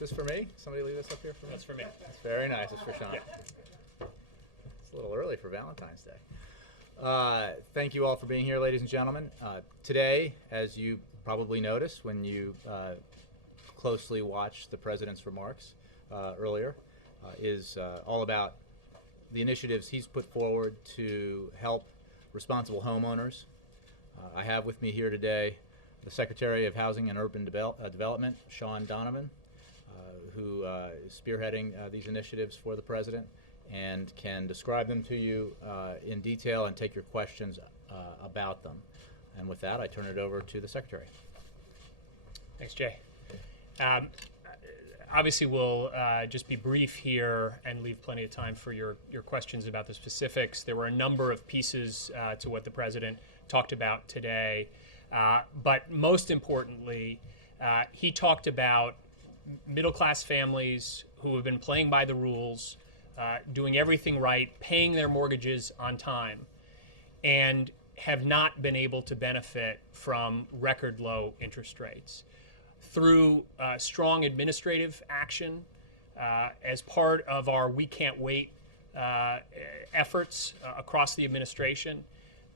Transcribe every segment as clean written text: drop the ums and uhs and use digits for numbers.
Is this for me? Somebody leave this up here for me? That's for me. That's very nice. It's for Sean. Yeah. It's a little early for Valentine's Day. Thank you all for being here, ladies and gentlemen. Today, as you probably noticed when you closely watched the President's remarks earlier, is all about the initiatives he's put forward to help responsible homeowners. I have with me here today the Secretary of Housing and Urban Development, Sean Donovan, who is spearheading these initiatives for the President and can describe them to you in detail and take your questions about them. And with that, I turn it over to the Secretary. Thanks, Jay. Obviously, we'll just be brief here and leave plenty of time for your questions about the specifics. There were a number of pieces to what the President talked about today. But most importantly, he talked about middle-class families who have been playing by the rules, doing everything right, paying their mortgages on time, and have not been able to benefit from record low interest rates. Through strong administrative action, as part of our We Can't Wait efforts across the administration,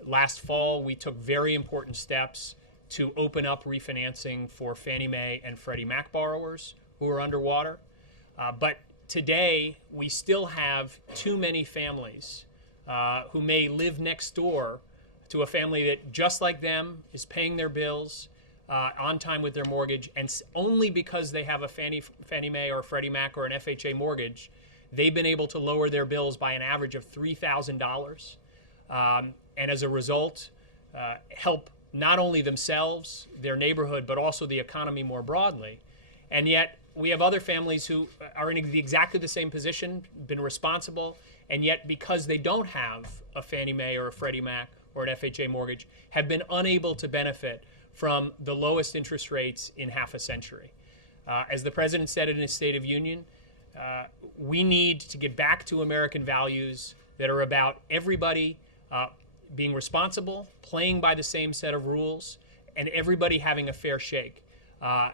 last fall we took very important steps to open up refinancing for Fannie Mae and Freddie Mac borrowers who are underwater. But today we still have too many families who may live next door to a family that, just like them, is paying their bills on time with their mortgage, and only because they have a Fannie Mae or Freddie Mac or an FHA mortgage, they've been able to lower their bills by an average of $3,000, and as a result, help not only themselves, their neighborhood, but also the economy more broadly. And yet, we have other families who are in exactly the same position, been responsible, and yet because they don't have a Fannie Mae or a Freddie Mac or an FHA mortgage, have been unable to benefit from the lowest interest rates in half a century. As the President said in his State of Union, we need to get back to American values that are about everybody being responsible, playing by the same set of rules, and everybody having a fair shake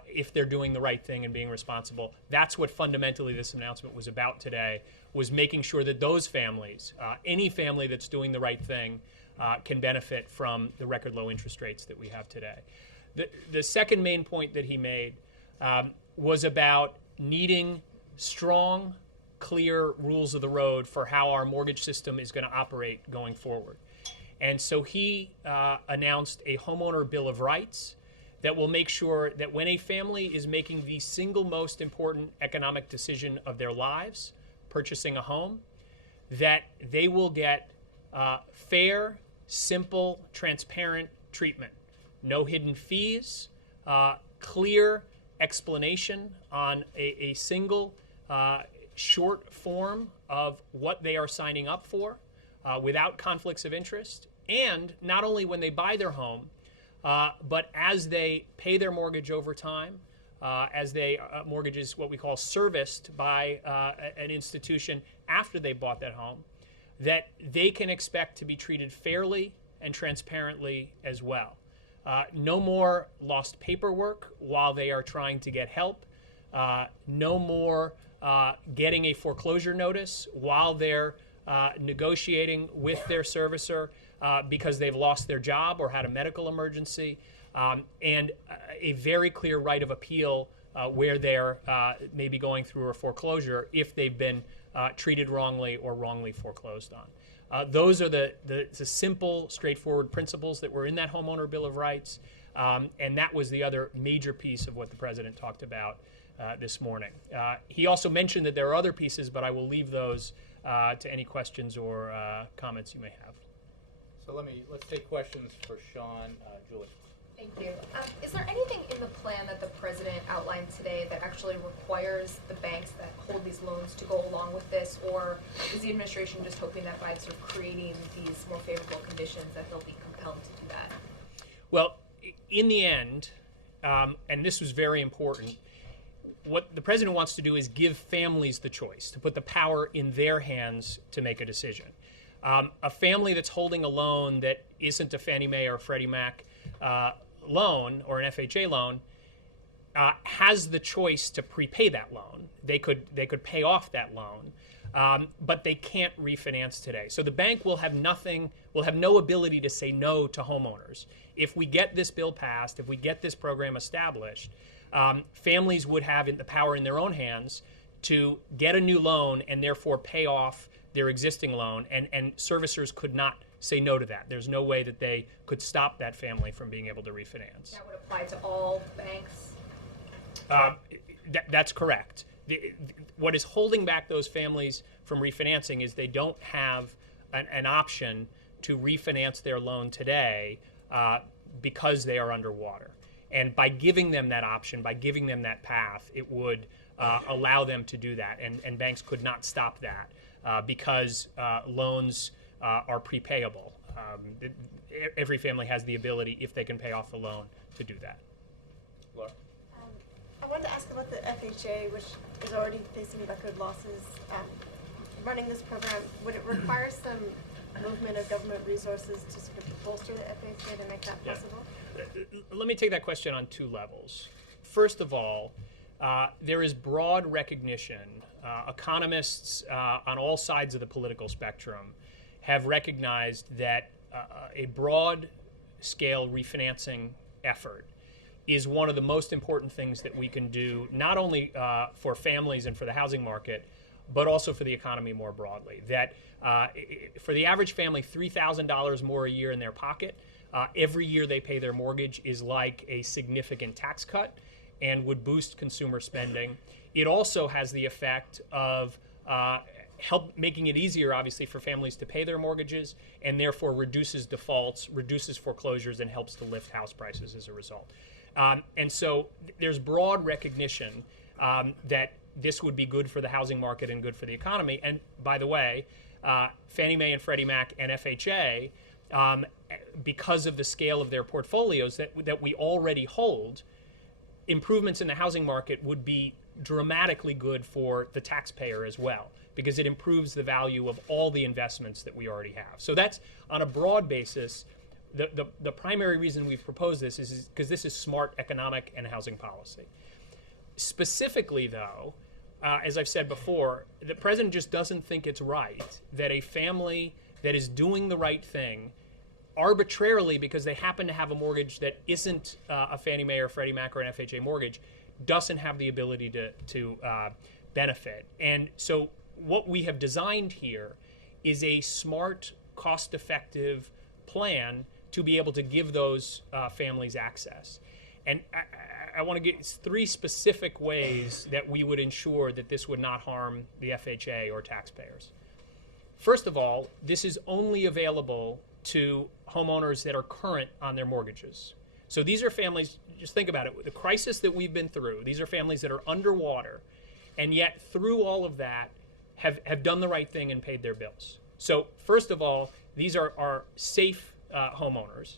if they're doing the right thing and being responsible. That's what fundamentally this announcement was about today, was making sure that those families, any family that's doing the right thing, can benefit from the record low interest rates that we have today. The second main point that he made was about needing strong, clear rules of the road for how our mortgage system is going to operate going forward. And so he announced a homeowner bill of rights that will make sure that when a family is making the single most important economic decision of their lives, purchasing a home, that they will get fair, simple, transparent treatment. No hidden fees, clear explanation on a single short form of what they are signing up for without conflicts of interest. And not only when they buy their home, but as they pay their mortgage over time, as they mortgage is what we call serviced by an institution after they bought that home, that they can expect to be treated fairly and transparently as well. No more lost paperwork while they are trying to get help. No more getting a foreclosure notice while they're negotiating with their servicer because they've lost their job or had a medical emergency, and a very clear right of appeal where they're maybe going through a foreclosure if they've been treated wrongly or wrongly foreclosed on. Those are the simple, straightforward principles that were in that Homeowner Bill of Rights, and that was the other major piece of what the President talked about this morning. He also mentioned that there are other pieces, but I will leave those to any questions or comments you may have. So let's take questions for Sean. Julie. Thank you. Is there anything in the plan that the President outlined today that actually requires the banks that hold these loans to go along with this, or is the administration just hoping that by sort of creating these more favorable conditions that they'll be compelled to do that? Well, in the end, and this was very important, what the President wants to do is give families the choice, to put the power in their hands to make a decision. A family that's holding a loan that isn't a Fannie Mae or Freddie Mac loan or an FHA loan has the choice to prepay that loan. They could pay off that loan, but they can't refinance today. So the bank will have no ability to say no to homeowners. If we get this bill passed, if we get this program established, families would have the power in their own hands to get a new loan and therefore pay off their existing loan, and servicers could not say no to that. There's no way that they could stop that family from being able to refinance. That would apply to all banks? That's correct. What is holding back those families from refinancing is they don't have an option to refinance their loan today because they are underwater. And by giving them that option, by giving them that path, it would allow them to do that. And banks could not stop that because loans are prepayable. Every family has the ability, if they can pay off the loan, to do that. Laura? I wanted to ask about the FHA, which is already facing record losses. Running this program, would it require some movement of government resources to sort of bolster the FHA to make that possible? Let me take that question on two levels. First of all, there is broad recognition. Economists on all sides of the political spectrum have recognized that a broad-scale refinancing effort is one of the most important things that we can do, not only for families and for the housing market, but also for the economy more broadly. That for the average family, $3,000 more a year in their pocket, every year they pay their mortgage is like a significant tax cut and would boost consumer spending. It also has the effect of making it easier, obviously, for families to pay their mortgages, and therefore reduces defaults, reduces foreclosures, and helps to lift house prices as a result. And so there's broad recognition that this would be good for the housing market and good for the economy. And by the way, Fannie Mae and Freddie Mac and FHA, because of the scale of their portfolios that we already hold, improvements in the housing market would be dramatically good for the taxpayer as well, because it improves the value of all the investments that we already have. So that's, on a broad basis, the primary reason we've proposed this is because this is smart economic and housing policy. Specifically, though, as I've said before, the president just doesn't think it's right that a family that is doing the right thing arbitrarily, because they happen to have a mortgage that isn't a Fannie Mae or Freddie Mac or an FHA mortgage, doesn't have the ability to benefit. And so what we have designed here is a smart, cost-effective plan to be able to give those families access. And I want to get three specific ways that we would ensure that this would not harm the FHA or taxpayers. First of all, this is only available to homeowners that are current on their mortgages. So these are families, just think about it, the crisis that we've been through, these are families that are underwater, and yet through all of that have done the right thing and paid their bills. So first of all, these are safe homeowners.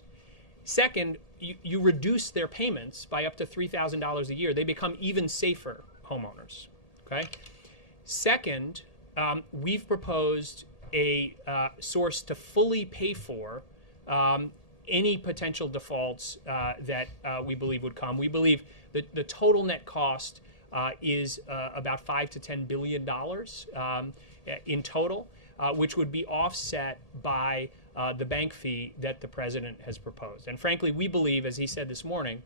Second, you reduce their payments by up to $3,000 a year. They become even safer homeowners. Okay. Second, we've proposed a source to fully pay for any potential defaults that we believe would come. We believe that the total net cost is about $5 to $10 billion in total, which would be offset by the bank fee that the president has proposed. And frankly, we believe, as he said this morning,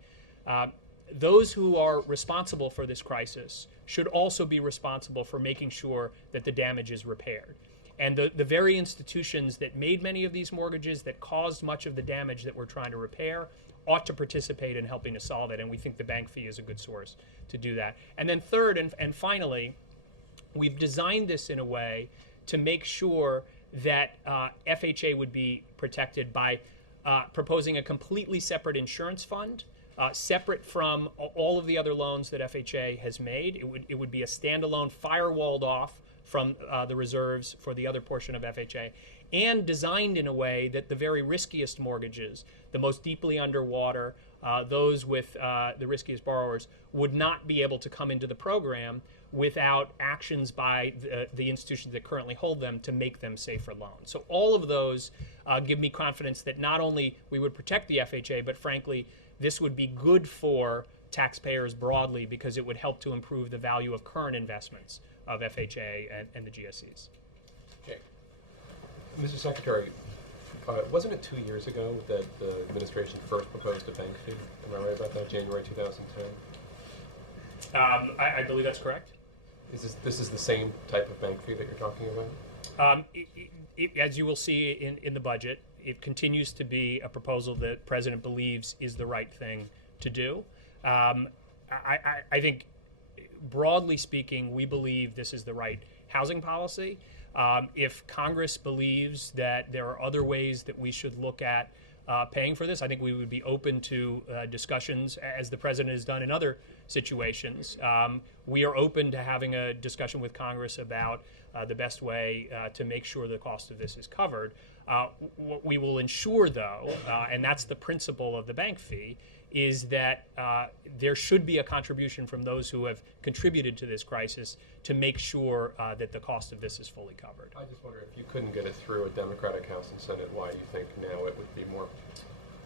those who are responsible for this crisis should also be responsible for making sure that the damage is repaired. And the very institutions that made many of these mortgages, that caused much of the damage that we're trying to repair, ought to participate in helping to solve it. And we think the bank fee is a good source to do that. And then third and finally, we've designed this in a way to make sure that FHA would be protected by proposing a completely separate insurance fund, separate from all of the other loans that FHA has made. It would be a standalone, firewalled off from the reserves for the other portion of FHA, and designed in a way that the very riskiest mortgages, the most deeply underwater, those with the riskiest borrowers, would not be able to come into the program without actions by the institutions that currently hold them to make them safer loans. So all of those give me confidence that not only we would protect the FHA, but frankly, this would be good for taxpayers broadly because it would help to improve the value of current investments of FHA and the GSEs. Jake. Mr. Secretary, wasn't it 2 years ago that the administration first proposed a bank fee? Am I right about that? January 2010? I believe that's correct. Is this is the same type of bank fee that you're talking about? As you will see in the budget, it continues to be a proposal that the President believes is the right thing to do. I think, broadly speaking, we believe this is the right housing policy. If Congress believes that there are other ways that we should look at paying for this, I think we would be open to discussions, as the President has done in other situations. We are open to having a discussion with Congress about the best way to make sure the cost of this is covered. What we will ensure, though, and that's the principle of the bank fee, is that there should be a contribution from those who have contributed to this crisis to make sure that the cost of this is fully covered. I just wonder if you couldn't get it through a Democratic House and Senate, why do you think now it would be more,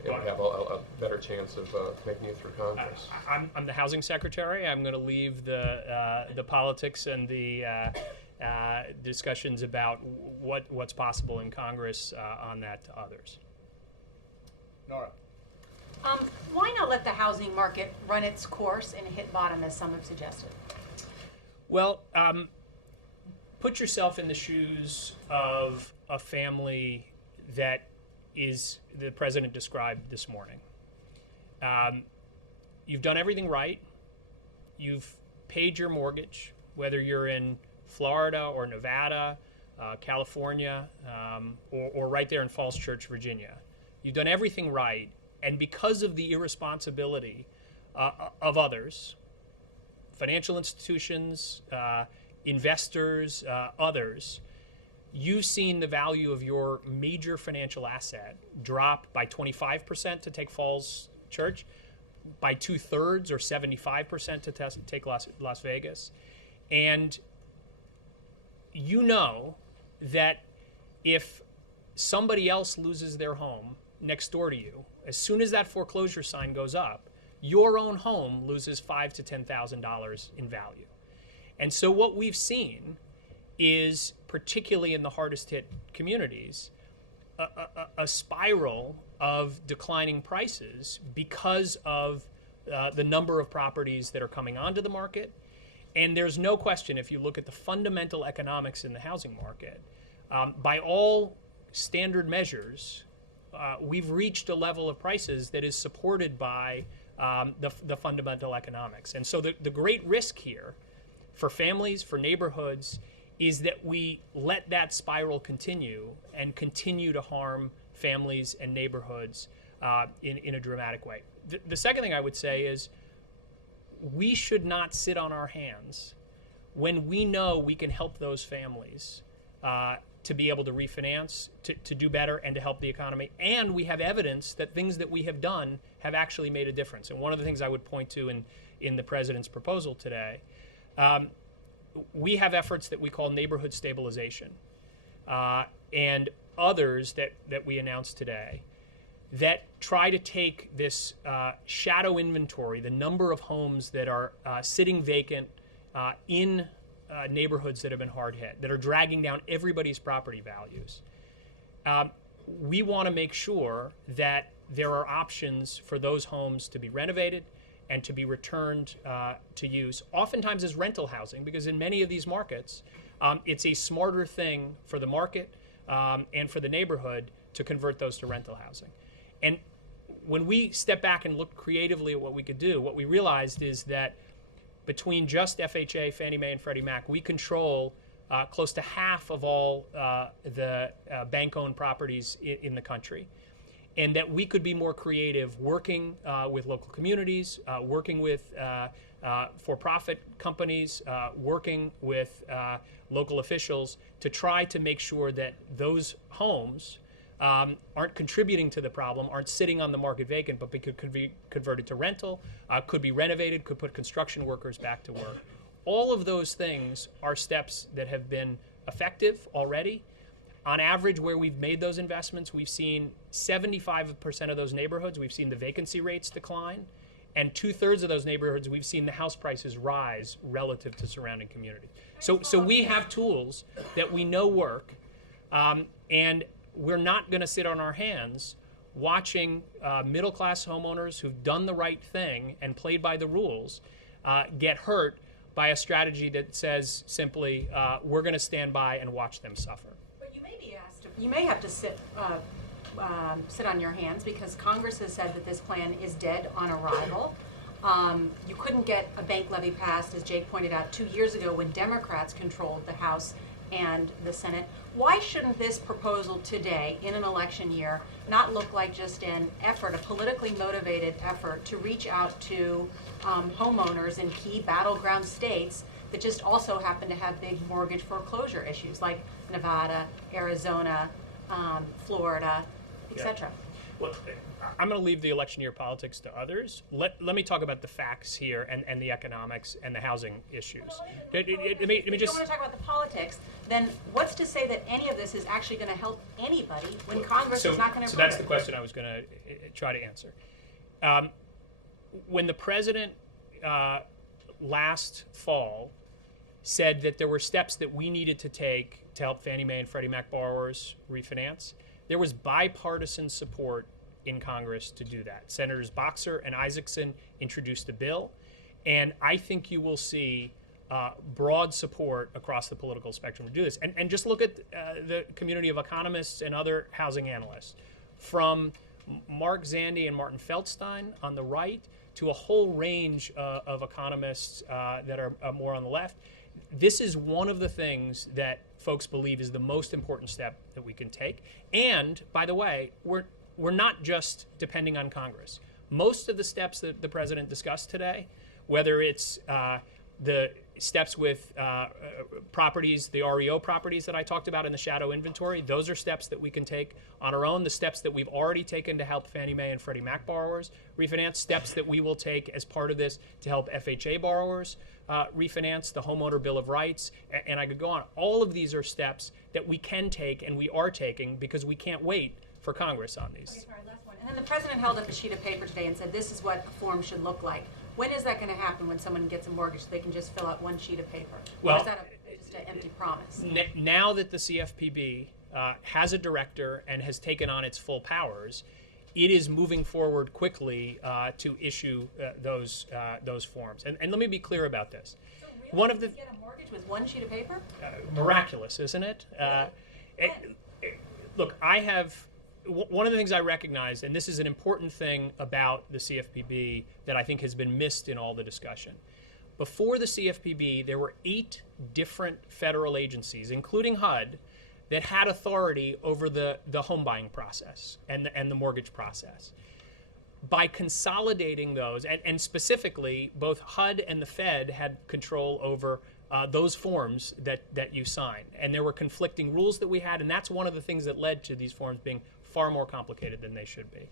it would have a better chance of making it through Congress? I'm the housing secretary. I'm going to leave the politics and the discussions about what's possible in Congress on that to others. Nora. Why not let the housing market run its course and hit bottom, as some have suggested? Well, put yourself in the shoes of a family that is the President described this morning. You've done everything right. You've paid your mortgage, whether you're in Florida or Nevada, California, or right there in Falls Church, Virginia. You've done everything right. And because of the irresponsibility of others, financial institutions, investors, others, you've seen the value of your major financial asset drop by 25% to take Falls Church, by 2/3 or 75% to take Las Vegas. And you know that if somebody else loses their home next door to you, as soon as that foreclosure sign goes up, your own home loses $5,000 to $10,000 in value. And so what we've seen is, particularly in the hardest hit communities, a spiral of declining prices because of the number of properties that are coming onto the market. And there's no question, if you look at the fundamental economics in the housing market, by all standard measures, we've reached a level of prices that is supported by the fundamental economics. And so the great risk here for families, for neighborhoods, is that we let that spiral continue and continue to harm families and neighborhoods in a dramatic way. The second thing I would say is we should not sit on our hands when we know we can help those families to be able to refinance, to do better, and to help the economy. And we have evidence that things that we have done have actually made a difference. And one of the things I would point to in the President's proposal today, we have efforts that we call neighborhood stabilization and others that we announced today that try to take this shadow inventory, the number of homes that are sitting vacant in neighborhoods that have been hard hit, that are dragging down everybody's property values. We want to make sure that there are options for those homes to be renovated and to be returned to use, oftentimes as rental housing, because in many of these markets, it's a smarter thing for the market and for the neighborhood to convert those to rental housing. And when we step back and look creatively at what we could do, what we realized is that between just FHA, Fannie Mae, and Freddie Mac, we control close to half of all the bank-owned properties in the country, and that we could be more creative working with local communities, working with for-profit companies, working with local officials to try to make sure that those homes aren't contributing to the problem, aren't sitting on the market vacant, but could be converted to rental, could be renovated, could put construction workers back to work. All of those things are steps that have been effective already. On average, where we've made those investments, we've seen 75% of those neighborhoods, we've seen the vacancy rates decline, And 2/3 of those neighborhoods, we've seen the house prices rise relative to surrounding communities. So we have tools that we know work, and we're not going to sit on our hands watching middle-class homeowners who've done the right thing and played by the rules get hurt by a strategy that says simply, we're going to stand by and watch them suffer. But you may be asked, you may have to sit on your hands because Congress has said that this plan is dead on arrival. You couldn't get a bank levy passed, as Jake pointed out, 2 years ago when Democrats controlled the House and the Senate. Why shouldn't this proposal today, in an election year, not look like just an effort, a politically motivated effort to reach out to homeowners in key battleground states that just also happen to have big mortgage foreclosure issues like Nevada, Arizona, Florida, etc.? Well, I'm going to leave the election year politics to others. Let me talk about the facts here and the economics and the housing issues. Let me If you just. don't want to talk about the politics, then what's to say that any of this is actually going to help anybody when Congress is not going to So approve that's the it? question I was going to try to answer. When the president last fall said that there were steps that we needed to take to help Fannie Mae and Freddie Mac borrowers refinance, there was bipartisan support in Congress to do that. Senators Boxer and Isaacson introduced a bill, and I think you will see broad support across the political spectrum to do this. And just look at the community of economists and other housing analysts, from Mark Zandi and Martin Feldstein on the right to a whole range of economists that are more on the left. This is one of the things that folks believe is the most important step that we can take. And by the way, we're not just depending on Congress. Most of the steps that the president discussed today, whether it's the steps with properties, the REO properties that I talked about in the shadow inventory, those are steps that we can take on our own. The steps that we've already taken to help Fannie Mae and Freddie Mac borrowers refinance, steps that we will take as part of this to help FHA borrowers refinance, the Homeowner Bill of Rights, and I could go on. All of these are steps that we can take and we are taking because we can't wait for Congress on these. Okay, sorry, last one. And then the president held up a sheet of paper today and said this is what a form should look like. When is that going to happen when someone gets a mortgage so they can just fill out one sheet of paper? Well, or is that just an empty promise? Now that the CFPB has a director and has taken on its full powers, it is moving forward quickly to issue those forms. And let me be clear about this. So really, One of the you get a mortgage with one sheet of paper? miraculous, isn't it? Look, I have one of the things I recognize, and this is an important thing about the CFPB that I think has been missed in all the discussion. Before the CFPB, there were 8 different federal agencies, including HUD, that had authority over the home buying process and the mortgage process. By consolidating those, and specifically, both HUD and the Fed had control over those forms that you sign. And there were conflicting rules that we had, and that's one of the things that led to these forms being far more complicated than they should be.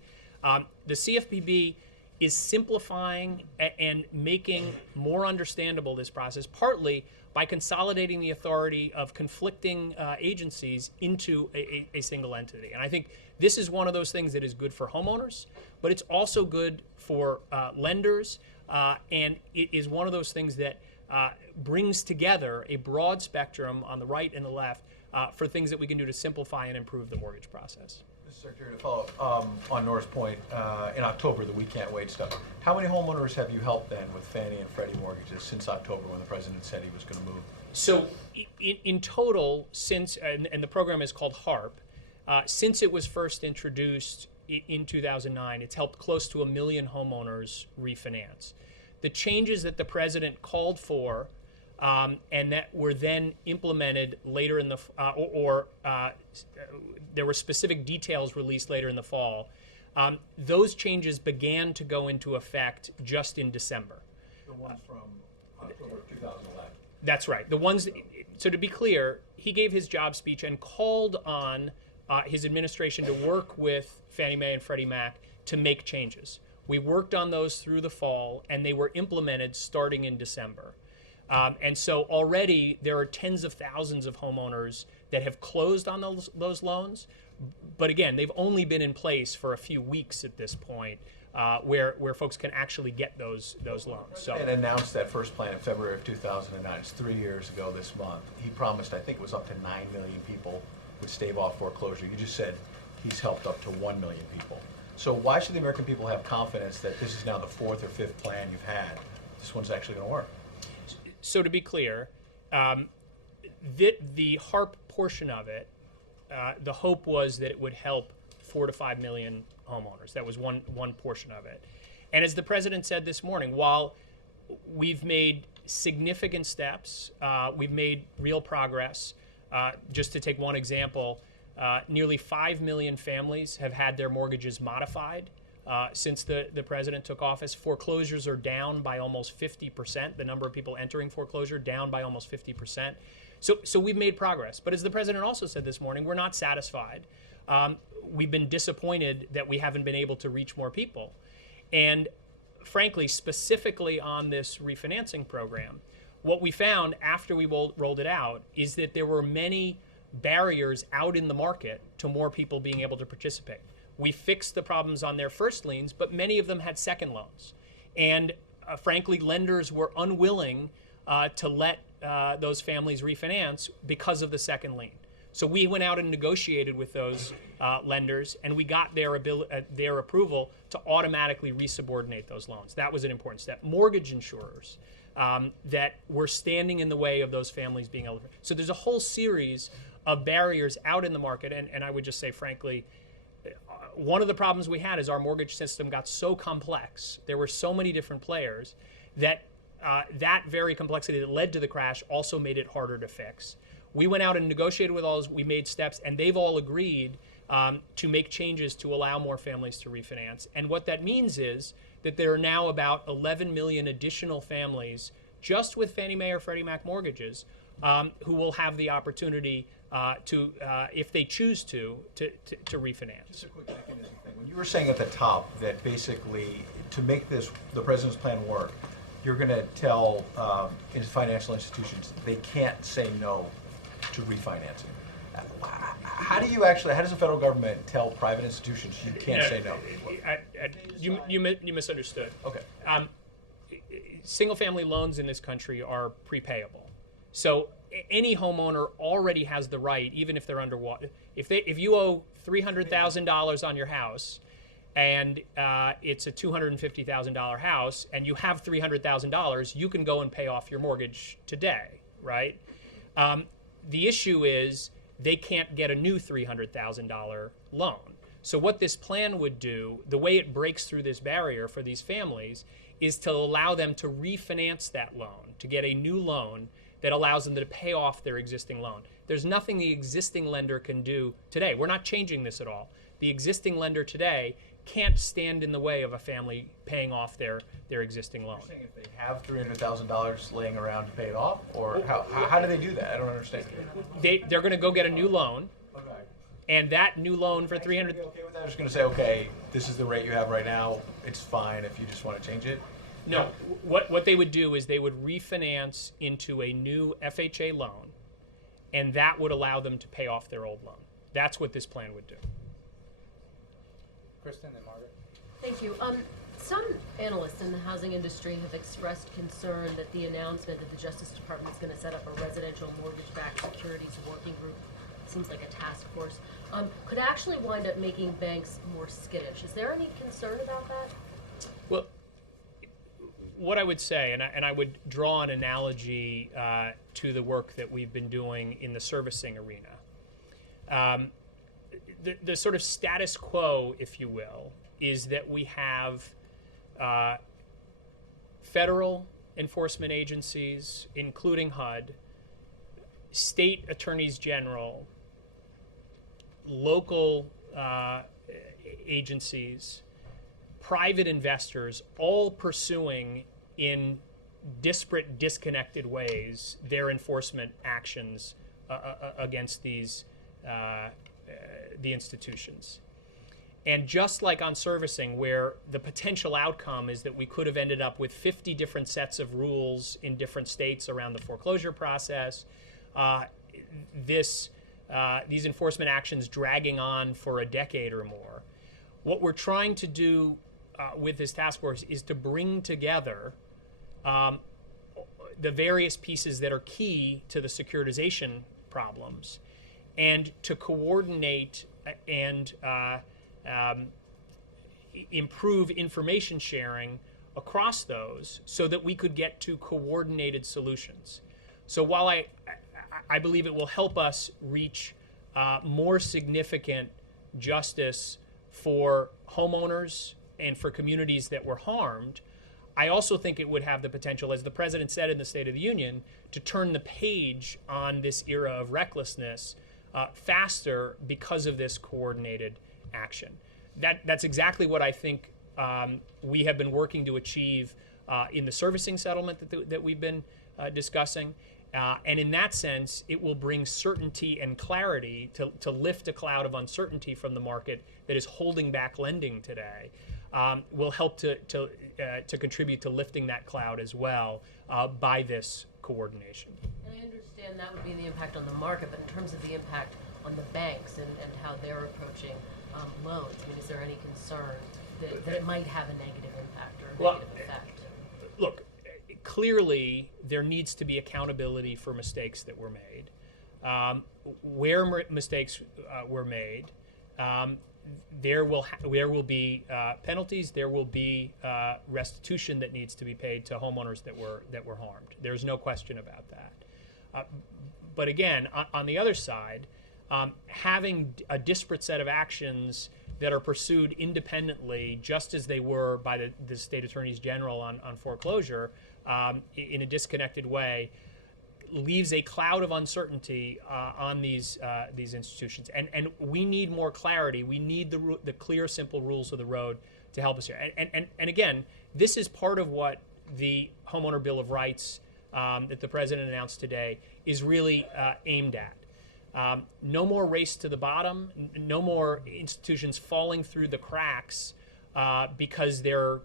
The CFPB is simplifying and making more understandable this process, partly by consolidating the authority of conflicting agencies into a single entity. And I think this is one of those things that is good for homeowners, but it's also good for lenders, and it is one of those things that brings together a broad spectrum on the right and the left for things that we can do to simplify and improve the mortgage process. Mr. Secretary, to follow up on Nora's point, in October, the we can't wait stuff, how many homeowners have you helped then with Fannie and Freddie mortgages since October when the president said he was going to move? So in total, since, and the program is called HARP, since it was first introduced in 2009, it's helped close to 1 million homeowners refinance. The changes that the president called for and that were then implemented later in the, there were specific details released later in the fall. Those changes began to go into effect just in December. The ones from October of 2011. That's right. The ones, so to be clear, he gave his job speech and called on his administration to work with Fannie Mae and Freddie Mac to make changes. We worked on those through the fall, and they were implemented starting in December. And so already there are tens of thousands of homeowners that have closed on those loans. But again, they've only been in place for a few weeks at this point. where folks can actually get those loans. So. And announced that first plan in February of 2009. It's 3 years ago this month. He promised, I think it was up to 9 million people would stave off foreclosure. You just said he's helped up to 1 million people. So why should the American people have confidence that this is now the fourth or fifth plan you've had? This one's actually going to work. So to be clear, the HARP portion of it, the hope was that it would help 4 to 5 million homeowners. That was one portion of it. And as the president said this morning, while we've made significant steps, we've made real progress. Just to take one example, nearly 5 million families have had their mortgages modified since the president took office. Foreclosures are down by almost 50%. The number of people entering foreclosure down by almost 50%. So we've made progress. But as the president also said this morning, we're not satisfied. We've been disappointed that we haven't been able to reach more people. And frankly, specifically on this refinancing program, what we found after we rolled it out is that there were many barriers out in the market to more people being able to participate. We fixed the problems on their first liens, but many of them had second loans. And frankly, lenders were unwilling to let those families refinance because of the second lien. So we went out and negotiated with those lenders, and we got their approval to automatically resubordinate those loans. That was an important step. Mortgage insurers that were standing in the way of those families being able to. So there's a whole series of barriers out in the market, and I would just say, frankly, one of the problems we had is our mortgage system got so complex. There were so many different players that that very complexity that led to the crash also made it harder to fix. We went out and negotiated with all those, we made steps, and they've all agreed to make changes to allow more families to refinance. And what that means is that there are now about 11 million additional families just with Fannie Mae or Freddie Mac mortgages who will have the opportunity to, if they choose to refinance. Just a quick mechanism thing. When you were saying at the top that basically to make the president's plan work, you're going to tell financial institutions they can't say no to refinancing. How does the federal government tell private institutions you can't say no? You misunderstood. Okay. Single-family loans in this country are prepayable. So any homeowner already has the right, even if they're underwater. If you owe $300,000 on your house, and it's a $250,000 house, and you have $300,000, you can go and pay off your mortgage today, right? The issue is they can't get a new $300,000 loan. So what this plan would do, the way it breaks through this barrier for these families, is to allow them to refinance that loan, to get a new loan that allows them to pay off their existing loan. There's nothing the existing lender can do today. We're not changing this at all. The existing lender today can't stand in the way of a family paying off their existing loan. You're saying if they have $300,000 laying around to pay it off, or how do they do that? I don't understand. They're going to go get a new loan, Okay. and that new loan for $300,000. Okay with that? I'm just going to say, okay, this is the rate you have right now. It's fine if you just want to change it. No, what they would do is they would refinance into a new FHA loan, and that would allow them to pay off their old loan. That's what this plan would do. Kristen and Margaret. Thank you. Some analysts in the housing industry have expressed concern that the announcement that the Justice Department is going to set up a residential mortgage-backed securities working group, seems like a task force, could actually wind up making banks more skittish. Is there any concern about that? Well, what I would say, and I would draw an analogy to the work that we've been doing in the servicing arena. The sort of status quo, if you will, is that we have federal enforcement agencies, including HUD, state attorneys general, local agencies, private investors, all pursuing in disparate, disconnected ways their enforcement actions against these the institutions. And just like on servicing, where the potential outcome is that we could have ended up with 50 different sets of rules in different states around the foreclosure process, these enforcement actions dragging on for a decade or more. What we're trying to do with this task force is to bring together the various pieces that are key to the securitization problems, and to coordinate and improve information sharing across those so that we could get to coordinated solutions. So while I believe it will help us reach more significant justice for homeowners and for communities that were harmed, I also think it would have the potential, as the president said in the State of the Union, to turn the page on this era of recklessness faster because of this coordinated action. That's exactly what I think we have been working to achieve in the servicing settlement that we've been discussing. And in that sense, it will bring certainty and clarity to lift a cloud of uncertainty from the market that is holding back lending today. Will help to contribute to lifting that cloud as well by this coordination. And I understand that would be the impact on the market, but in terms of the impact on the banks and how they're approaching loans, I mean, is there any concern that it might have a negative impact or a negative effect? Look, clearly there needs to be accountability for mistakes that were made. Where mistakes were made, there will be penalties. There will be restitution that needs to be paid to homeowners that were harmed. There's no question about that. But again, on the other side, having a disparate set of actions that are pursued independently, just as they were by the state attorneys general on foreclosure, in a disconnected way, leaves a cloud of uncertainty on these institutions, and we need more clarity. We need the clear, simple rules of the road to help us here. And again, this is part of what the Homeowner Bill of Rights that the president announced today is really aimed at. No more race to the bottom. No more institutions falling through the cracks because there are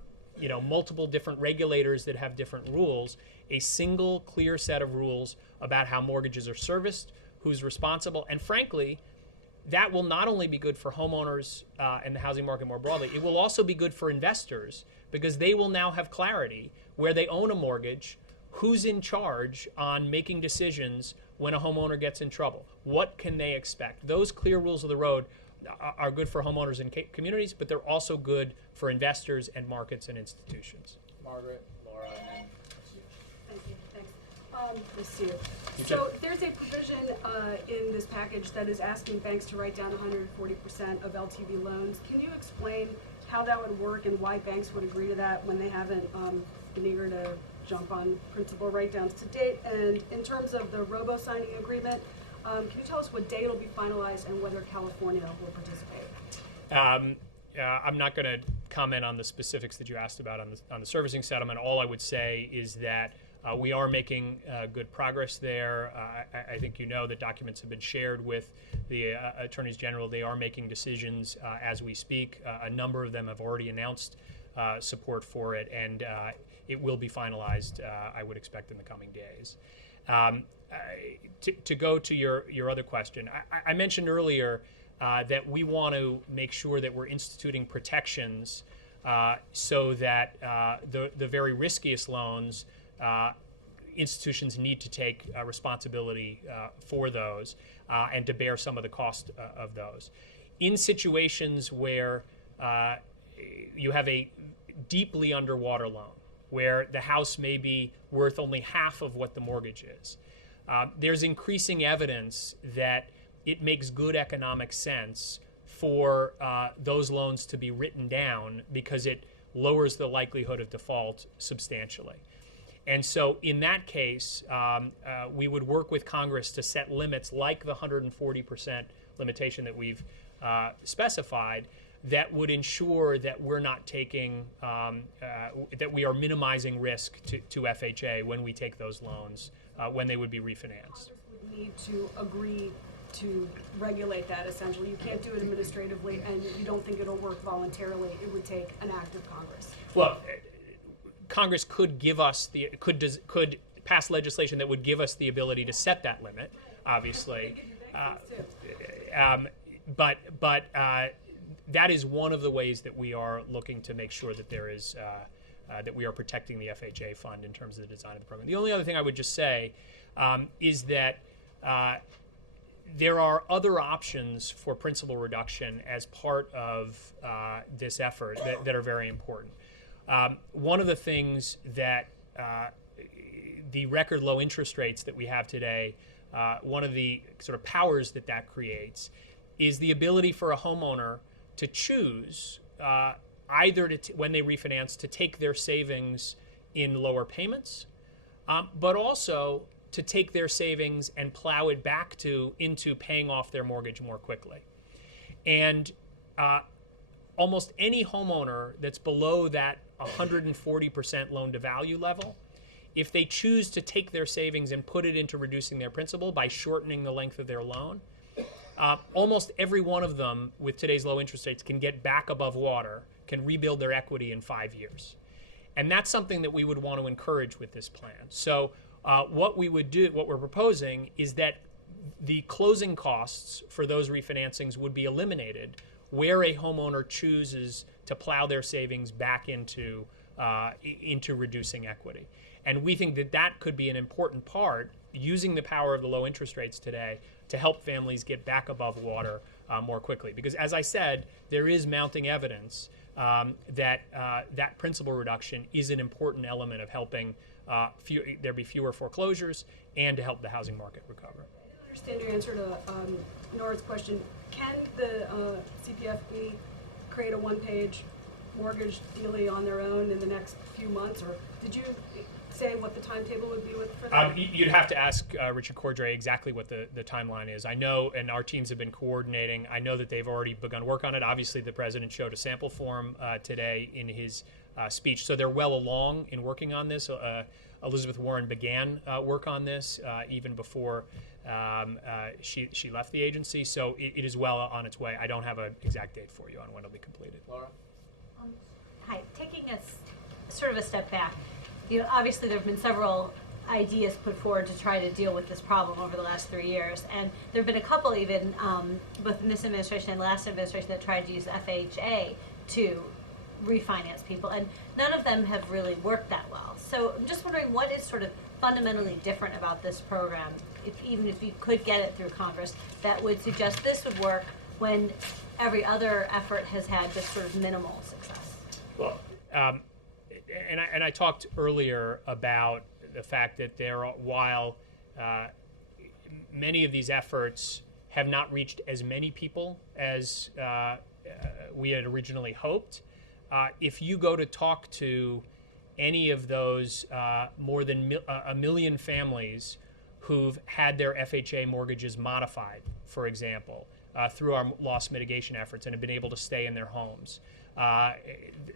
multiple different regulators that have different rules. A single clear set of rules about how mortgages are serviced, who's responsible, and frankly, that will not only be good for homeowners and the housing market more broadly, it will also be good for investors because they will now have clarity where they own a mortgage, who's in charge on making decisions when a homeowner gets in trouble. What can they expect? Those clear rules of the road are good for homeowners and communities, but they're also good for investors and markets and institutions. Margaret, Laura, and then Thank you. Thanks. Nice to see you. So there's a provision in this package that is asking banks to write down 140% of LTV loans. Can you explain how that would work and why banks would agree to that when they haven't been eager to jump on principal write-downs to date? And in terms of the robo-signing agreement, can you tell us what date it'll be finalized and whether California will participate? I'm not going to comment on the specifics that you asked about on the servicing settlement. All I would say is that we are making good progress there. I think that documents have been shared with the attorneys general. They are making decisions as we speak. A number of them have already announced support for it, and it will be finalized, I would expect, in the coming days. To go to your other question, I mentioned earlier that we want to make sure that we're instituting protections so that the very riskiest loans, institutions need to take responsibility for those and to bear some of the cost of those. In situations where you have a deeply underwater loan, where the house may be worth only half of what the mortgage is, there's increasing evidence that it makes good economic sense for those loans to be written down because it lowers the likelihood of default substantially. And so in that case, we would work with Congress to set limits like the 140% limitation that we've specified that would ensure that we're not taking, that we are minimizing risk to FHA when we take those loans, when they would be refinanced. Congress would need to agree to regulate that, essentially. You can't do it administratively, and you don't think it'll work voluntarily. It would take an act of Congress. Well, Congress could give us could pass legislation that would give us the ability to set that limit, obviously. But that is one of the ways that we are looking to make sure that there is that we are protecting the FHA fund in terms of the design of the program. The only other thing I would just say is that there are other options for principal reduction as part of this effort that are very important. One of the things that the record low interest rates that we have today, one of the sort of powers that creates is the ability for a homeowner to choose either when they refinance to take their savings in lower payments, but also to take their savings and plow it back into paying off their mortgage more quickly. And almost any homeowner that's below that 140% loan to value level, if they choose to take their savings and put it into reducing their principal by shortening the length of their loan, almost every one of them with today's low interest rates can get back above water, can rebuild their equity in 5 years. And that's something that we would want to encourage with this plan. So what we're proposing is that the closing costs for those refinancings would be eliminated where a homeowner chooses to plow their savings back into reducing equity. And we think that could be an important part, using the power of the low interest rates today to help families get back above water more quickly. Because as I said, there is mounting evidence that principal reduction is an important element of helping there be fewer foreclosures and to help the housing market recover. I don't understand your answer to Nora's question. Can the CPFB create a one-page mortgage dealie on their own in the next few months, or did you say what the timetable would be for that? You'd have to ask Richard Cordray exactly what the timeline is. I know, and our teams have been coordinating. I know that they've already begun work on it. Obviously, the president showed a sample form today in his speech, so they're well along in working on this. Elizabeth Warren began work on this even before she left the agency, so it is well on its way. I don't have an exact date for you on when it'll be completed. Laura? Hi, taking sort of a step back. Obviously there have been several ideas put forward to try to deal with this problem over the last 3 years, and there have been a couple even, both in this administration and last administration, that tried to use FHA to refinance people, and none of them have really worked that well. So I'm just wondering what is sort of fundamentally different about this program, even if you could get it through Congress, that would suggest this would work when every other effort has had just sort of minimal success. Well, and I talked earlier about the fact that while many of these efforts have not reached as many people as we had originally hoped, if you go to talk to any of those more than a million families who've had their FHA mortgages modified, for example, through our loss mitigation efforts and have been able to stay in their homes,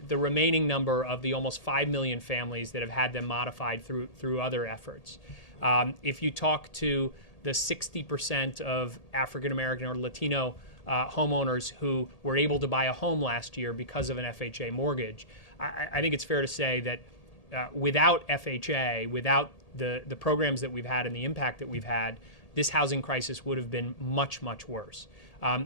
the remaining number of the almost 5 million families that have had them modified through other efforts. If you talk to the 60% of African American or Latino homeowners who were able to buy a home last year because of an FHA mortgage, I think it's fair to say that without FHA, without the programs that we've had and the impact that we've had, this housing crisis would have been much, much worse.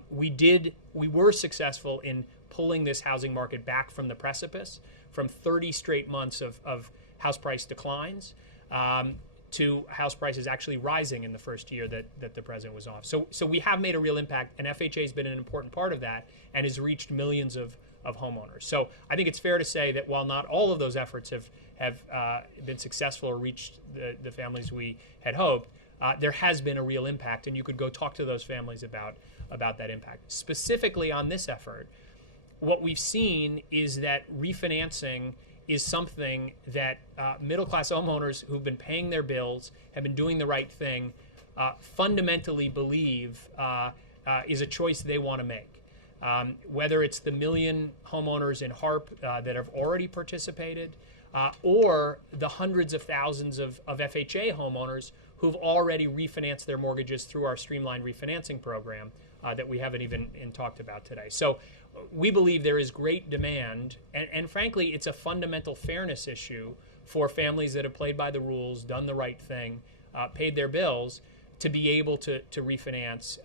We were successful in pulling this housing market back from the precipice, from 30 straight months of house price declines to house prices actually rising in the first year that the president was off. So we have made a real impact, and FHA has been an important part of that and has reached millions of homeowners. So I think it's fair to say that while not all of those efforts have been successful or reached the families we had hoped, there has been a real impact, and you could go talk to those families about that impact. Specifically on this effort, what we've seen is that refinancing is something that middle-class homeowners who've been paying their bills, have been doing the right thing, fundamentally believe is a choice they want to make. Whether it's the million homeowners in HARP that have already participated, or the hundreds of thousands of FHA homeowners who've already refinanced their mortgages through our streamlined refinancing program that we haven't even talked about today. So we believe there is great demand, and frankly, it's a fundamental fairness issue for families that have played by the rules, done the right thing, paid their bills, to be able to refinance,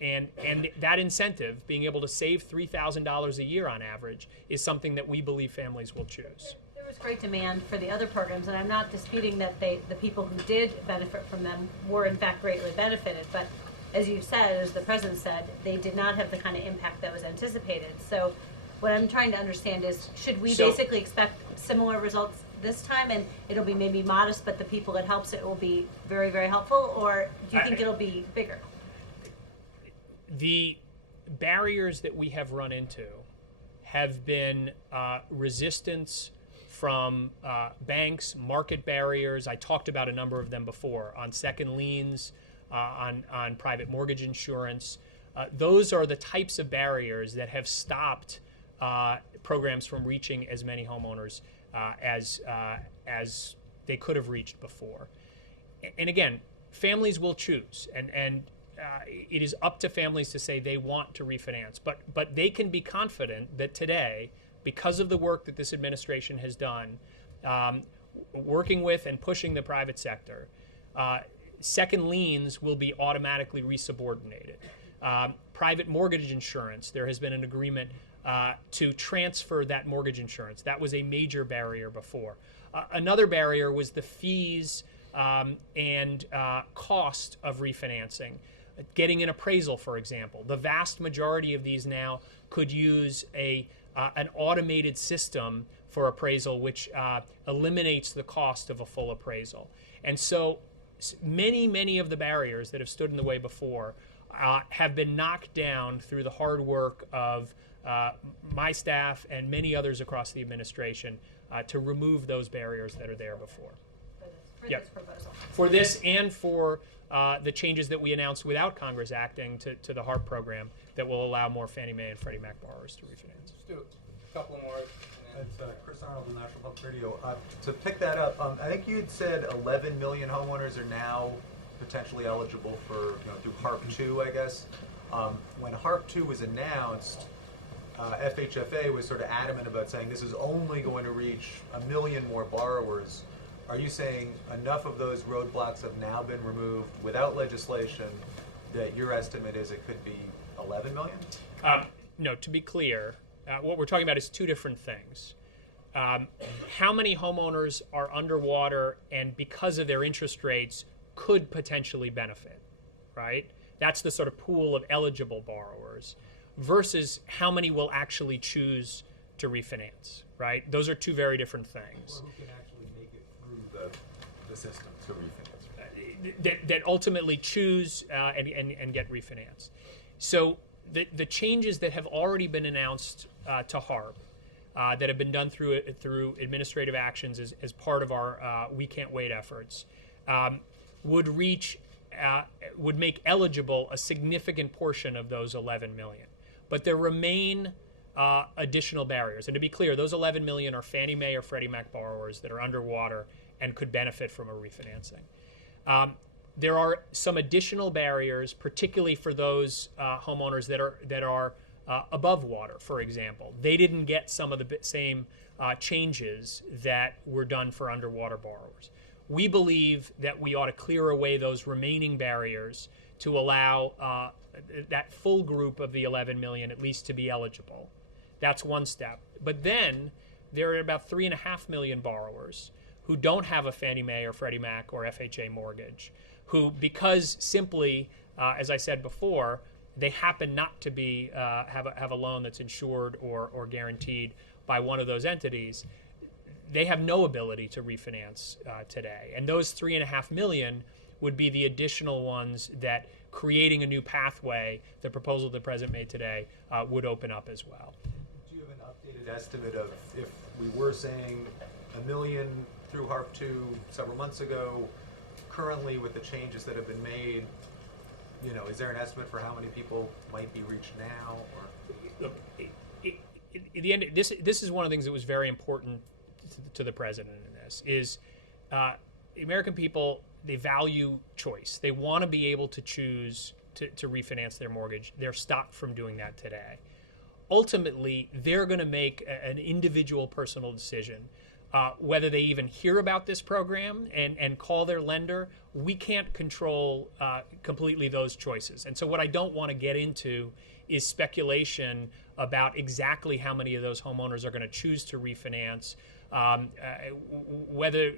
and that incentive, being able to save $3,000 a year on average, is something that we believe families will choose. There was great demand for the other programs, and I'm not disputing that the people who did benefit from them were in fact greatly benefited, but as you said, as the president said, they did not have the kind of impact that was anticipated. So what I'm trying to understand is, should we basically expect similar results this time, and it'll be maybe modest, but the people it helps, it will be very, very helpful, or do you think it'll be bigger? The barriers that we have run into have been resistance from banks, market barriers. I talked about a number of them before, on second liens, on private mortgage insurance. Those are the types of barriers that have stopped programs from reaching as many homeowners as they could have reached before. And again, families will choose, and it is up to families to say they want to refinance. But they can be confident that today, because of the work that this administration has done, working with and pushing the private sector, second liens will be automatically resubordinated. Private mortgage insurance, there has been an agreement to transfer that mortgage insurance. That was a major barrier before. Another barrier was the fees and cost of refinancing. Getting an appraisal, for example. The vast majority of these now could use an automated system for appraisal, which eliminates the cost of a full appraisal. And so many of the barriers that have stood in the way before have been knocked down through the hard work of my staff and many others across the administration to remove those barriers that are there before. For this proposal. For this and for the changes that we announced without Congress acting to the HARP program that will allow more Fannie Mae and Freddie Mac borrowers to refinance. Let's do a couple more. It's Chris Arnold with National Public Radio. To pick that up, I think you had said 11 million homeowners are now potentially eligible for, through HARP 2, I guess. When HARP 2 was announced, FHFA was sort of adamant about saying this is only going to reach 1 million more borrowers. Are you saying enough of those roadblocks have now been removed without legislation that your estimate is it could be 11 million? No, to be clear, what we're talking about is two different things. How many homeowners are underwater and because of their interest rates could potentially benefit, right? That's the sort of pool of eligible borrowers versus how many will actually choose to refinance, right? Those are two very different things. Or who can actually make it through the system to refinance? That ultimately choose and get refinanced. So the changes that have already been announced to HARP, that have been done through administrative actions as part of our We Can't Wait efforts, would make eligible a significant portion of those 11 million. But there remain additional barriers. And to be clear, those 11 million are Fannie Mae or Freddie Mac borrowers that are underwater and could benefit from a refinancing. There are some additional barriers, particularly for those homeowners that are above water, for example. They didn't get some of the same changes that were done for underwater borrowers. We believe that we ought to clear away those remaining barriers to allow that full group of the 11 million at least to be eligible. That's one step. But then there are about 3.5 million borrowers who don't have a Fannie Mae or Freddie Mac or FHA mortgage, who, because simply, as I said before, they happen not to be have a loan that's insured or guaranteed by one of those entities, they have no ability to refinance today. And those 3.5 million would be the additional ones that creating a new pathway, the proposal the president made today, would open up as well. Do you have an updated estimate of if we were saying 1 million through HARP 2 several months ago, currently with the changes that have been made, is there an estimate for how many people might be reached now? Or? Look, at the end, this is one of the things that was very important to the president in this, is the American people, they value choice. They want to be able to choose to refinance their mortgage. They're stopped from doing that today. Ultimately, they're going to make an individual personal decision whether they even hear about this program and call their lender, we can't control completely those choices. And so what I don't want to get into is speculation about exactly how many of those homeowners are going to choose to refinance, whether,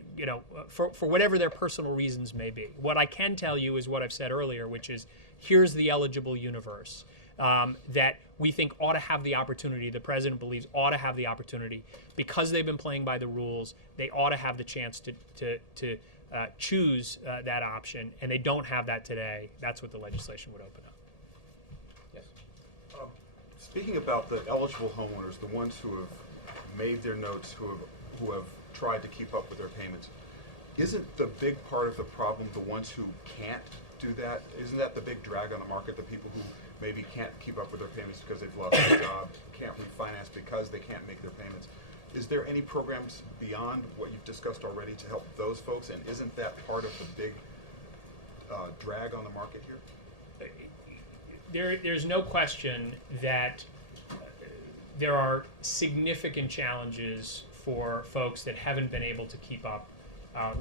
for whatever their personal reasons may be. What I can tell you is what I've said earlier, which is here's the eligible universe that we think ought to have the opportunity, the president believes ought to have the opportunity, because they've been playing by the rules, they ought to have the chance to choose that option, and they don't have that today. That's what the legislation would open up. Yes. Speaking about the eligible homeowners, the ones who have made their notes, who have tried to keep up with their payments, isn't the big part of the problem the ones who can't do that? Isn't that the big drag on the market, the people who maybe can't keep up with their payments because they've lost their job, can't refinance because they can't make their payments? Is there any programs beyond what you've discussed already to help those folks, and isn't that part of the big drag on the market here? There's no question that there are significant challenges for folks that haven't been able to keep up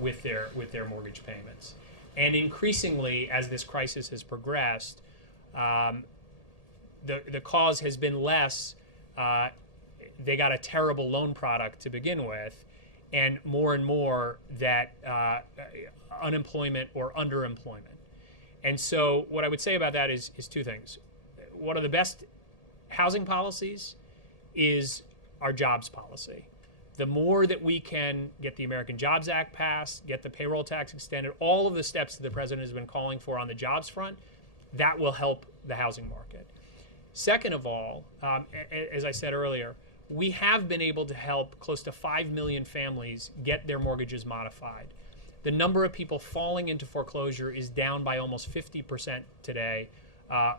with their mortgage payments. And increasingly, as this crisis has progressed, the cause has been less they got a terrible loan product to begin with, and more that unemployment or underemployment. And so what I would say about that is two things. One of the best housing policies is our jobs policy. The more that we can get the American Jobs Act passed, get the payroll tax extended, all of the steps that the president has been calling for on the jobs front, that will help the housing market. Second of all, as I said earlier, we have been able to help close to 5 million families get their mortgages modified. The number of people falling into foreclosure is down by almost 50% today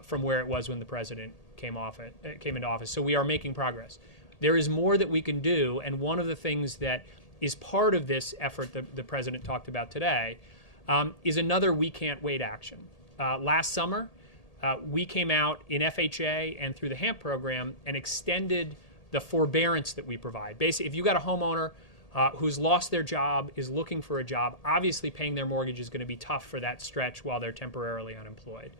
from where it was when the president came into office. So we are making progress. There is more that we can do, and one of the things that is part of this effort that the president talked about today is another We Can't Wait action. Last summer, we came out in FHA and through the HAMP program and extended the forbearance that we provide. Basically, if you got a homeowner who's lost their job, is looking for a job, obviously paying their mortgage is going to be tough for that stretch while they're temporarily unemployed.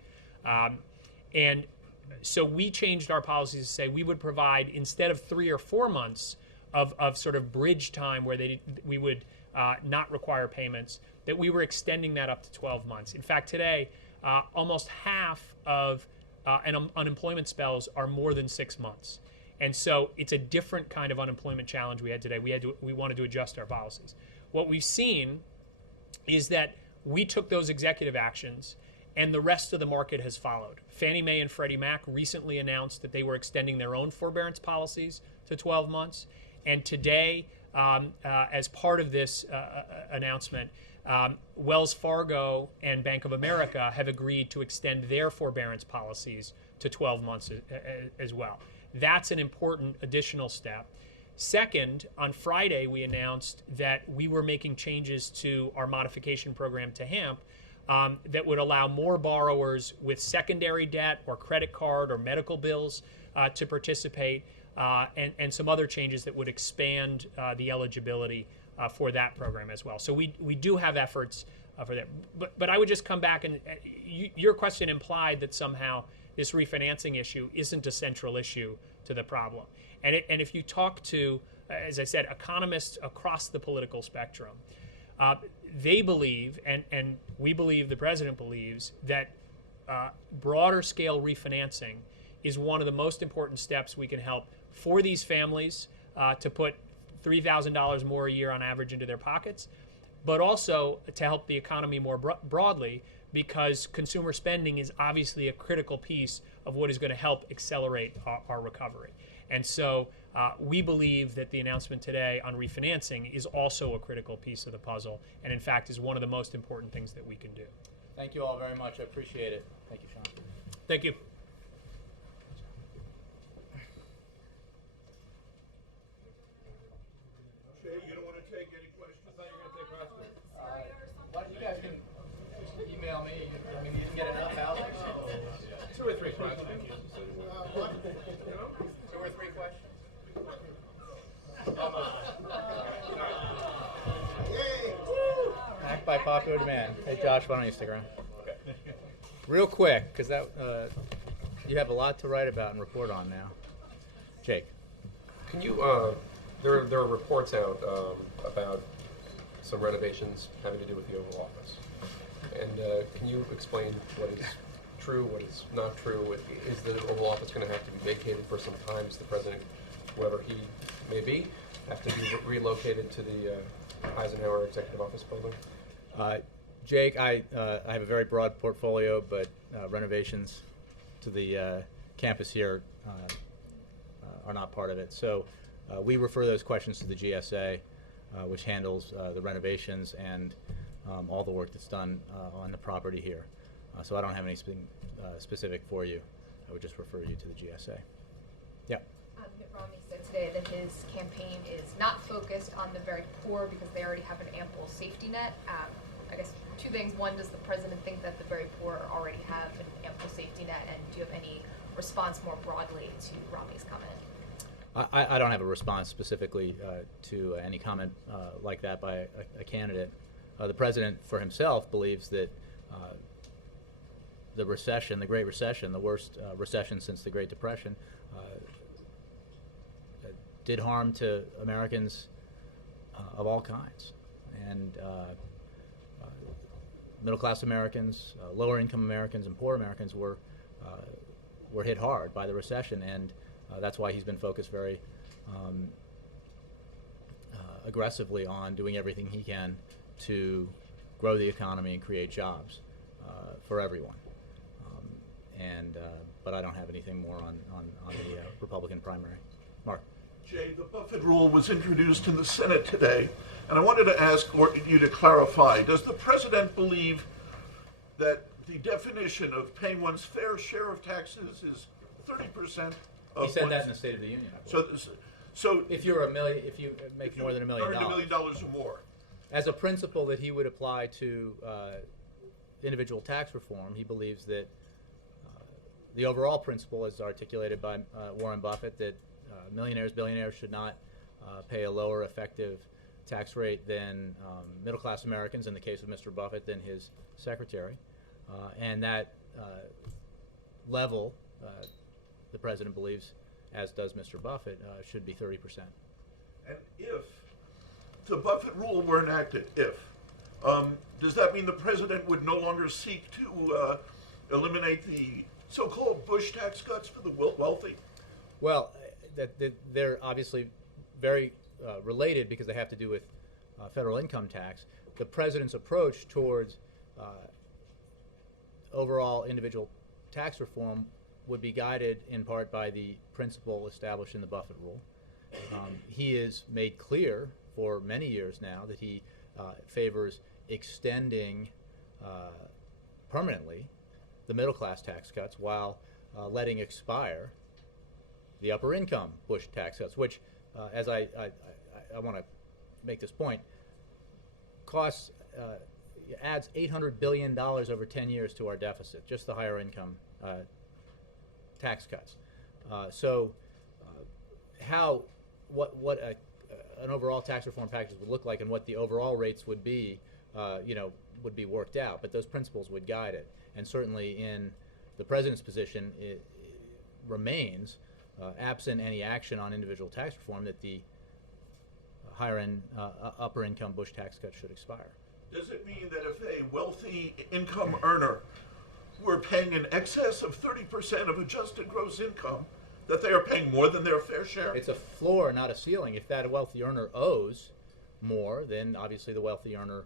And so we changed our policies to say we would provide, instead of 3 or 4 months of sort of bridge time where we would not require payments, that we were extending that up to 12 months. In fact, today, almost half of unemployment spells are more than 6 months. And so it's a different kind of unemployment challenge we had today. We wanted to adjust our policies. What we've seen is that we took those executive actions and the rest of the market has followed. Fannie Mae and Freddie Mac recently announced that they were extending their own forbearance policies to 12 months. And today, as part of this announcement, Wells Fargo and Bank of America have agreed to extend their forbearance policies to 12 months as well. That's an important additional step. Second, on Friday, we announced that we were making changes to our modification program to HAMP that would allow more borrowers with secondary debt or credit card or medical bills to participate, and some other changes that would expand the eligibility for that program as well. So we do have efforts for that. But I would just come back and your question implied that somehow this refinancing issue isn't a central issue to the problem. And if you talk to, as I said, economists across the political spectrum, they believe, and we believe, the president believes, that broader scale refinancing is one of the most important steps we can help for these families to put $3,000 more a year on average into their pockets, but also to help the economy more broadly, because consumer spending is obviously a critical piece of what is going to help accelerate our recovery. And so we believe that the announcement today on refinancing is also a critical piece of the puzzle, and in fact is one of the most important things that we can do. Thank you all very much. I appreciate it. Thank you, Sean. Thank you. You don't want to take any questions? I thought you were going to take questions. Well, you guys can email me. I mean, you didn't get enough housing? 2 or 3 questions. 2 or 3 questions? Come on. popular demand. Hey, Josh, why don't you stick around? Real quick, because you have a lot to write about and report on now. Jake. Can you, there are reports out about some renovations having to do with the Oval Office. And can you explain what is true, what is not true? Is the Oval Office going to have to be vacated for some time? Is the president, whoever he may be, have to be relocated to the Eisenhower Executive Office building? Jake, I have a very broad portfolio, but renovations to the campus here are not part of it. So we refer those questions to the GSA, which handles the renovations and all the work that's done on the property here. So I don't have anything specific for you. I would just refer you to the GSA. Yeah. Mitt Romney said today that his campaign is not focused on the very poor because they already have an ample safety net. I guess two things. One, does the president think that the very poor already have an ample safety net? And do you have any response more broadly to Romney's comment? I don't have a response specifically to any comment like that by a candidate. The president for himself believes that the recession, the Great Recession, the worst recession since the Great Depression, did harm to Americans of all kinds. And middle-class Americans, lower-income Americans, and poor Americans were hit hard by the recession, and that's why he's been focused very aggressively on doing everything he can to grow the economy and create jobs for everyone. But I don't have anything more on the Republican primary. Mark. Jay, the Buffett rule was introduced in the Senate today, and I wanted to ask you to clarify. Does the president believe that the definition of paying one's fair share of taxes is 30% of He said that in the State of the Union, I believe. So if you make more than $1 million, $1 million or more, as a principle that he would apply to individual tax reform, he believes that the overall principle, as articulated by Warren Buffett, that millionaires, billionaires should not pay a lower effective tax rate than middle-class Americans, in the case of Mr. Buffett, than his secretary. And that level, the president believes, as does Mr. Buffett, should be 30%. and if the Buffett rule were enacted, does that mean the president would no longer seek to eliminate the so-called Bush tax cuts for the wealthy? Well, they're obviously very related because they have to do with federal income tax. The president's approach towards overall individual tax reform would be guided in part by the principle established in the Buffett rule. He has made clear for many years now that he favors extending permanently the middle class tax cuts while letting expire the upper income Bush tax cuts, which, as I want to make this point, adds $800 billion over 10 years to our deficit, just the higher income tax cuts. What an overall tax reform package would look like and what the overall rates would be, would be worked out, but those principles would guide it. And certainly in the president's position, it remains, absent any action on individual tax reform, that the upper income Bush tax cuts should expire. Does it mean that if a wealthy income earner were paying in excess of 30% of adjusted gross income, that they are paying more than their fair share? It's a floor, not a ceiling. If that wealthy earner owes more, then obviously the wealthy earner,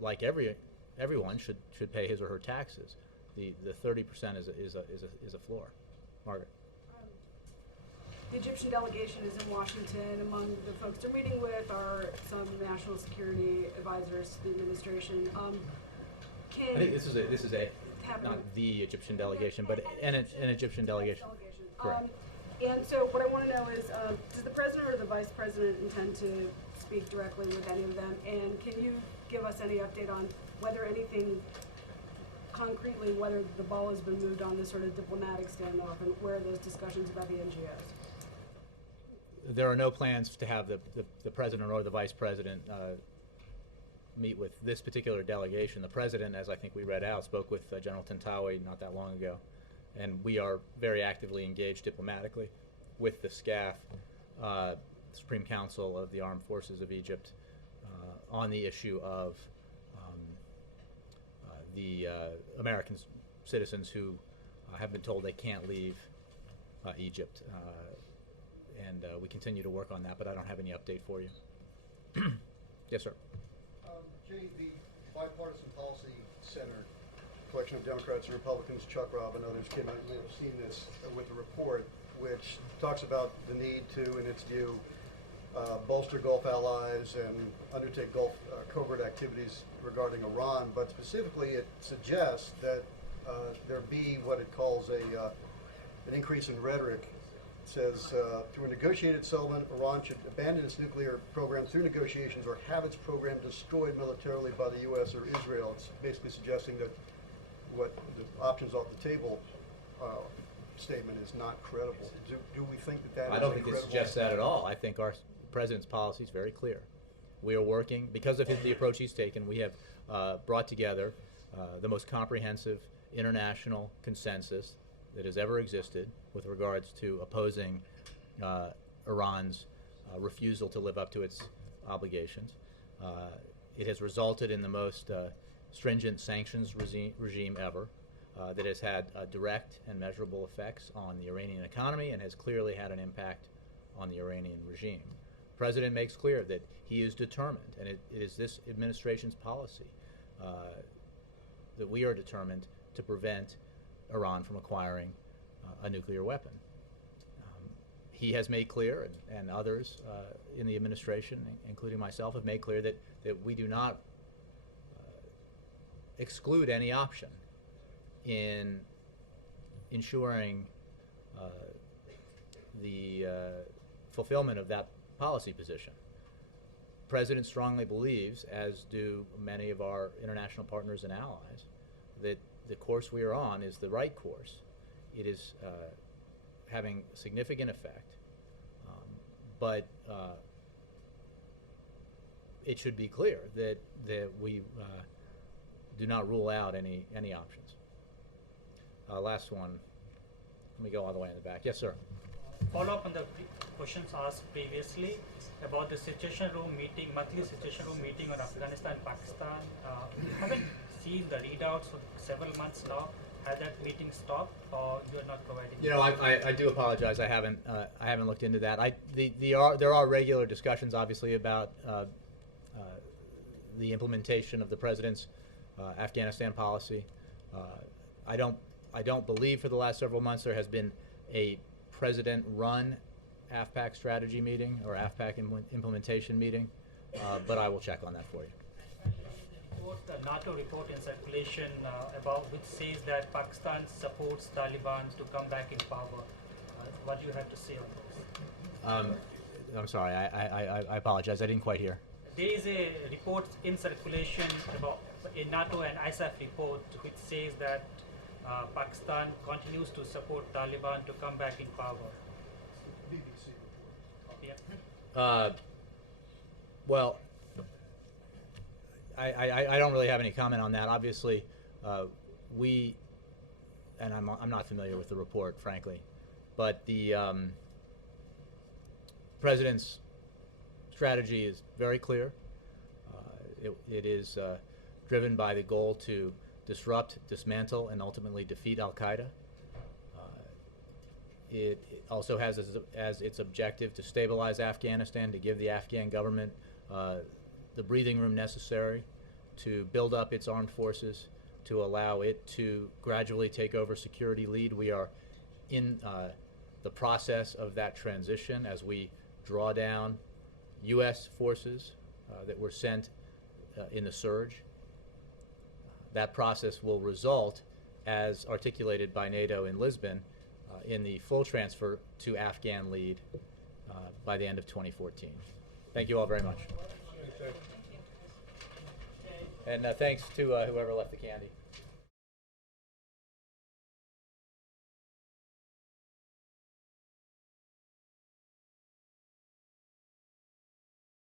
like everyone, should pay his or her taxes. The 30% is a floor. Margaret. The Egyptian delegation is in Washington. Among the folks they're meeting with are some national security advisors to the administration. I think this is not the Egyptian delegation, but an Egyptian delegation. Correct. And so what I want to know is, does the president or the vice president intend to speak directly with any of them? And can you give us any update on whether anything concretely, whether the ball has been moved on this sort of diplomatic standoff, and where are those discussions about the NGOs? There are no plans to have the president or the vice president meet with this particular delegation. The president, as I think we read out, spoke with General Tantawi not that long ago, and we are very actively engaged diplomatically with the SCAF, Supreme Council of the Armed Forces of Egypt, on the issue of the American citizens who have been told they can't leave Egypt. And we continue to work on that, but I don't have any update for you. Yes, sir. Jay, the Bipartisan Policy Center, collection of Democrats and Republicans, Chuck Robb and others came out, you may have seen this with the report, which talks about the need to, in its view, bolster Gulf allies and undertake Gulf covert activities regarding Iran, but specifically it suggests that there be what it calls an increase in rhetoric. It says, through a negotiated settlement, Iran should abandon its nuclear program through negotiations or have its program destroyed militarily by the U.S. or Israel. It's basically suggesting that what the options off the table statement is not credible. Do we think that that I is don't think it credible? suggests that at all. I think our president's policy is very clear. We are working, because of the approach he's taken, we have brought together the most comprehensive international consensus that has ever existed with regards to opposing Iran's refusal to live up to its obligations. It has resulted in the most stringent sanctions regime ever that has had direct and measurable effects on the Iranian economy and has clearly had an impact on the Iranian regime. The President makes clear that he is determined, and it is this administration's policy that we are determined to prevent Iran from acquiring a nuclear weapon. He has made clear, and others in the administration, including myself, have made clear that we do not exclude any option in ensuring the fulfillment of that policy position. The President strongly believes, as do many of our international partners and allies, that the course we are on is the right course. It is having significant effect, but it should be clear that we do not rule out any options. Last one. Let me go all the way in the back. Yes, sir. Follow up on the questions asked previously about the Situation Room meeting, monthly Situation Room meeting on Afghanistan, Pakistan. We haven't seen the readouts for several months now. Has that meeting stopped, or you are not providing? You know, I do apologize. I haven't looked into that. There are regular discussions, obviously, about the implementation of the president's Afghanistan policy. I don't believe for the last several months there has been a president-run AFPAC strategy meeting or AFPAC implementation meeting, but I will check on that for you. The NATO report in circulation about which says that Pakistan supports Taliban to come back in power. What do you have to say on this? I'm sorry, I apologize. I didn't quite hear. There is a report in circulation about a NATO and ISAF report which says that Pakistan continues to support Taliban to come back in power. BBC report. Yeah. Well, I don't really have any comment on that. Obviously, we, and I'm not familiar with the report, frankly, but the president's strategy is very clear. It is driven by the goal to disrupt, dismantle, and ultimately defeat al-Qaeda. It also has as its objective to stabilize Afghanistan, to give the Afghan government the breathing room necessary to build up its armed forces, to allow it to gradually take over security lead. We are in the process of that transition as we draw down U.S. forces that were sent in the surge. That process will result, as articulated by NATO in Lisbon, in the full transfer to Afghan lead by the end of 2014. Thank you all very much. And thanks to whoever left the candy.